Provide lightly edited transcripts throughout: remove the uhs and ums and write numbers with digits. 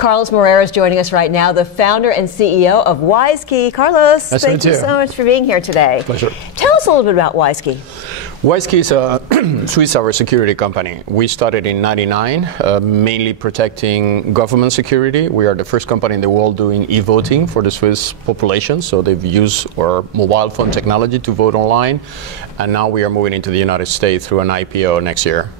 Carlos Moreira is joining us right now, the founder and CEO of WiseKey. Carlos, thank you so much for being here today. Pleasure. Tell us a little bit about WiseKey. WiseKey is a Swiss cybersecurity company. We started in '99, mainly protecting government security. We are the first company in the world doing e-voting for the Swiss population. So they've used our mobile phone technology to vote online. And now we are moving into the United States through an IPO next year.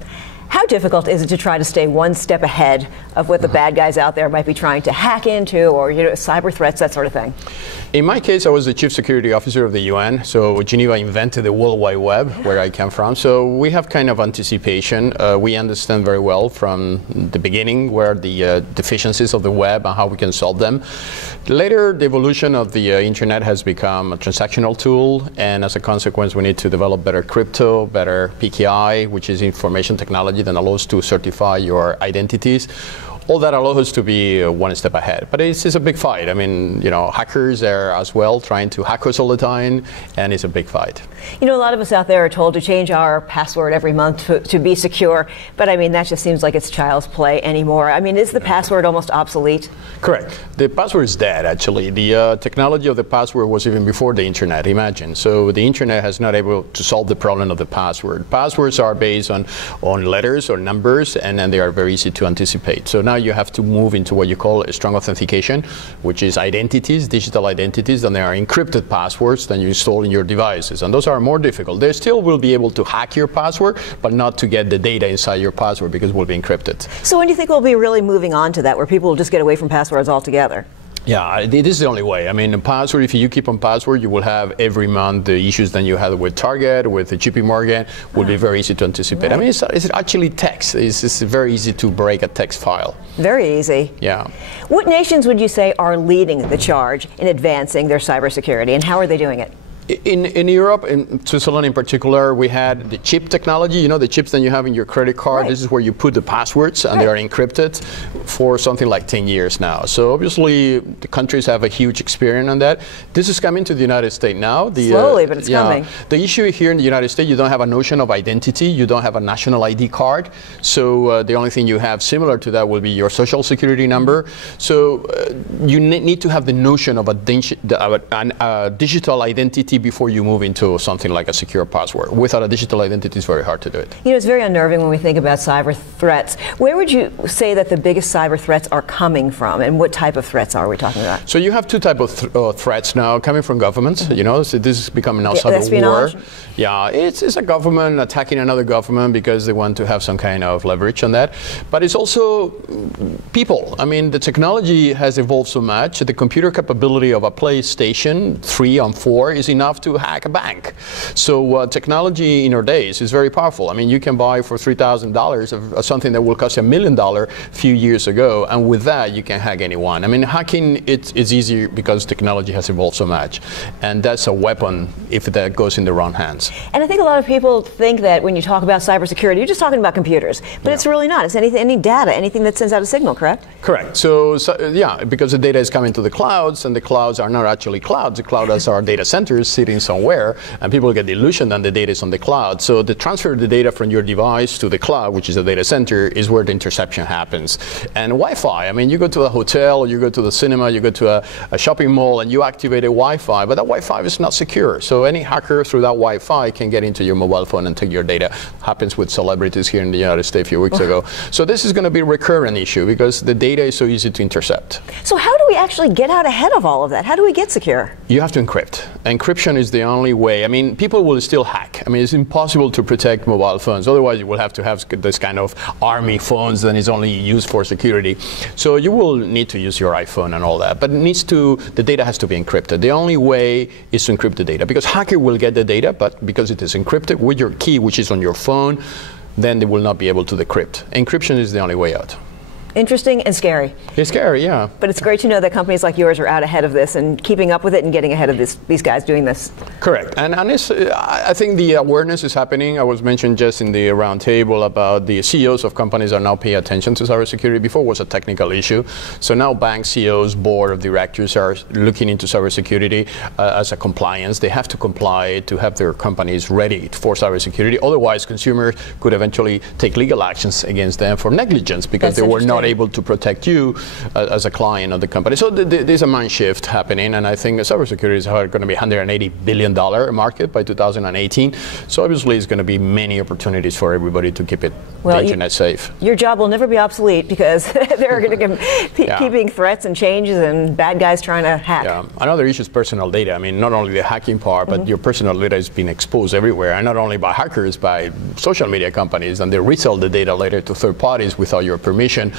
How difficult is it to try to stay one step ahead of what the bad guys out there might be trying to hack into, or cyber threats, that sort of thing? In my case, I was the chief security officer of the UN. So Geneva invented the World Wide Web, where I come from. So we have kind of anticipation. We understand very well from the beginning where the deficiencies of the web and how we can solve them. Later, the evolution of the internet has become a transactional tool, and as a consequence, we need to develop better crypto, better PKI, which is information technology that allows to certify your identities. All that allows us to be one step ahead. But it's a big fight. I mean, hackers are as well trying to hack us all the time, and it's a big fight. A lot of us out there are told to change our password every month to be secure, but I mean, that just seems like it's child's play anymore. I mean, is the password almost obsolete? Correct. The password is dead, actually. The technology of the password was even before the internet, imagine. So the internet has not able to solve the problem of the password. Passwords are based on letters or numbers, and then they are very easy to anticipate. So now you have to move into what you call a strong authentication, which is identities, digital identities, and they are encrypted passwords that you install in your devices. And those are more difficult. They still will be able to hack your password, but not to get the data inside your password because it will be encrypted. So when do you think we'll be really moving on to that, where people will just get away from passwords altogether? Yeah, this is the only way. I mean, a password, if you keep on password, you will have every month the issues that you had with Target, with the JP Morgan, will be very easy to anticipate. Right. I mean, it's actually text. It's very easy to break a text file. Very easy. Yeah. What nations would you say are leading the charge in advancing their cybersecurity, and how are they doing it? In Europe, in Switzerland in particular, we had the chip technology, the chips that you have in your credit card. Right. This is where you put the passwords, and they are encrypted for something like 10 years now. So obviously, the countries have a huge experience on that. This is coming to the United States now. Slowly, but it's coming. The issue here in the United States, you don't have a notion of identity. You don't have a national ID card. So the only thing you have similar to that will be your social security number. So you need to have the notion of a digital identity before you move into something like a secure password. Without a digital identity, it's very hard to do it. It's very unnerving when we think about cyber threats. Where would you say that the biggest cyber threats are coming from, and what type of threats are we talking about? So you have two types of threats now coming from governments. So this is becoming now cyber war. Yeah, it's a government attacking another government because they want to have some kind of leverage on that. But it's also people. I mean, the technology has evolved so much. The computer capability of a PlayStation 3 and 4 is enough to hack a bank. So technology in our days is very powerful. I mean, you can buy for $3,000 of something that will cost $1 million a few years ago, and with that you can hack anyone. I mean, hacking it's easy because technology has evolved so much, and that's a weapon if that goes in the wrong hands. And I think a lot of people think that when you talk about cybersecurity, you're just talking about computers, but it's really not. It's any data, anything that sends out a signal, correct? Correct. So yeah, because the data is coming to the clouds, and the clouds are not actually clouds. The clouds are data centers sitting somewhere, and people get the illusion that the data is on the cloud. So the transfer of the data from your device to the cloud, which is the data center, is where the interception happens. And Wi-Fi, I mean, you go to a hotel, you go to the cinema, you go to a shopping mall, and you activate a Wi-Fi, but that Wi-Fi is not secure. So any hacker through that Wi-Fi can get into your mobile phone and take your data. Happens with celebrities here in the United States a few weeks ago. So this is going to be a recurrent issue because the data is so easy to intercept. So how do we actually get out ahead of all of that? How do we get secure? You have to encrypt. Encryption is the only way. I mean, people will still hack. I mean, it's impossible to protect mobile phones. Otherwise, you will have to have this kind of army phones that is only used for security. So you will need to use your iPhone and all that. But the data has to be encrypted. The only way is to encrypt the data, because hacker will get the data, but because it is encrypted with your key, which is on your phone, then they will not be able to decrypt. Encryption is the only way out. Interesting and scary. It's scary, yeah. But it's great to know that companies like yours are out ahead of this and keeping up with it and getting ahead of these guys doing this. Correct. And I think the awareness is happening. I was mentioned just in the round table about the CEOs of companies are now paying attention to cybersecurity. Before it was a technical issue. So now bank CEOs, board of directors are looking into cybersecurity as a compliance. They have to comply to have their companies ready for cybersecurity. Otherwise, consumers could eventually take legal actions against them for negligence because they were not not able to protect you as a client of the company. So there's a mind shift happening, and I think cybersecurity is going to be $180 billion market by 2018. So obviously, it's going to be many opportunities for everybody to keep the internet safe. Your job will never be obsolete because they're going to keeping threats and changes and bad guys trying to hack. Yeah. Another issue is personal data. I mean, not only the hacking part, but your personal data is being exposed everywhere, and not only by hackers, by social media companies, and they resell the data later to third parties without your permission.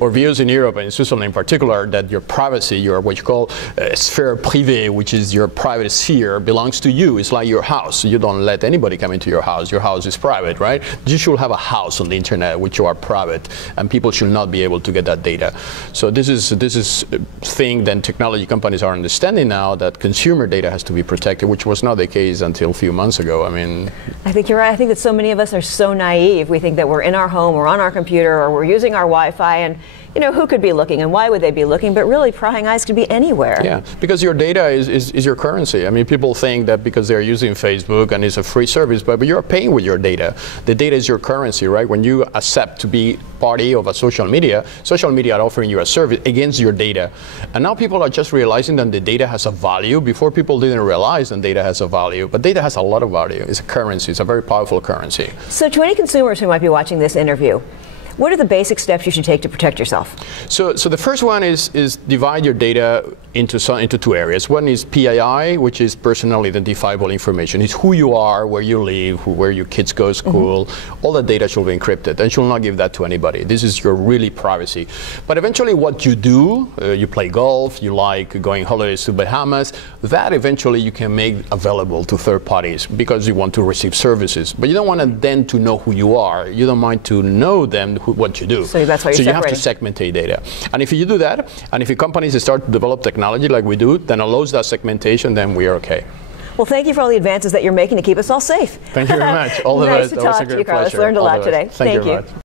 Or views in Europe and in Switzerland in particular, that your privacy, your what you call sphere privée, which is your private sphere, belongs to you. It's like your house. You don't let anybody come into your house. Your house is private, right? You should have a house on the internet which you are private, and people should not be able to get that data. So this is a thing that technology companies are understanding now, that consumer data has to be protected, which was not the case until a few months ago. I mean, I think you're right. I think that so many of us are so naive. We think that we're in our home, we're on our computer, or we're using our Wi-Fi, and who could be looking and why would they be looking? But really, prying eyes could be anywhere. Yeah, because your data is your currency. I mean, people think that because they're using Facebook and it's a free service, but you're paying with your data. The data is your currency, right? When you accept to be party of a social media are offering you a service against your data. And now people are just realizing that the data has a value. Before, people didn't realize that data has a value, but data has a lot of value. It's a currency. It's a very powerful currency. So to any consumers who might be watching this interview, what are the basic steps you should take to protect yourself? So the first one is divide your data into two areas. One is PII, which is personal identifiable information. It's who you are, where you live, where your kids go to school. All that data should be encrypted, and should not give that to anybody. This is your really privacy. But eventually, what you do, you play golf, you like going holidays to Bahamas, that eventually you can make available to third parties because you want to receive services. But you don't want them to know who you are. You don't mind to know them what you do. So that's why you have to segmentate data. And if you do that, and if your companies start to develop technology like we do, then allows that segmentation, then we are okay. Well, thank you for all the advances that you're making to keep us all safe. Thank you very much. All the nice best. to talk to you, Carlos. Learned a lot today. Thank you very much.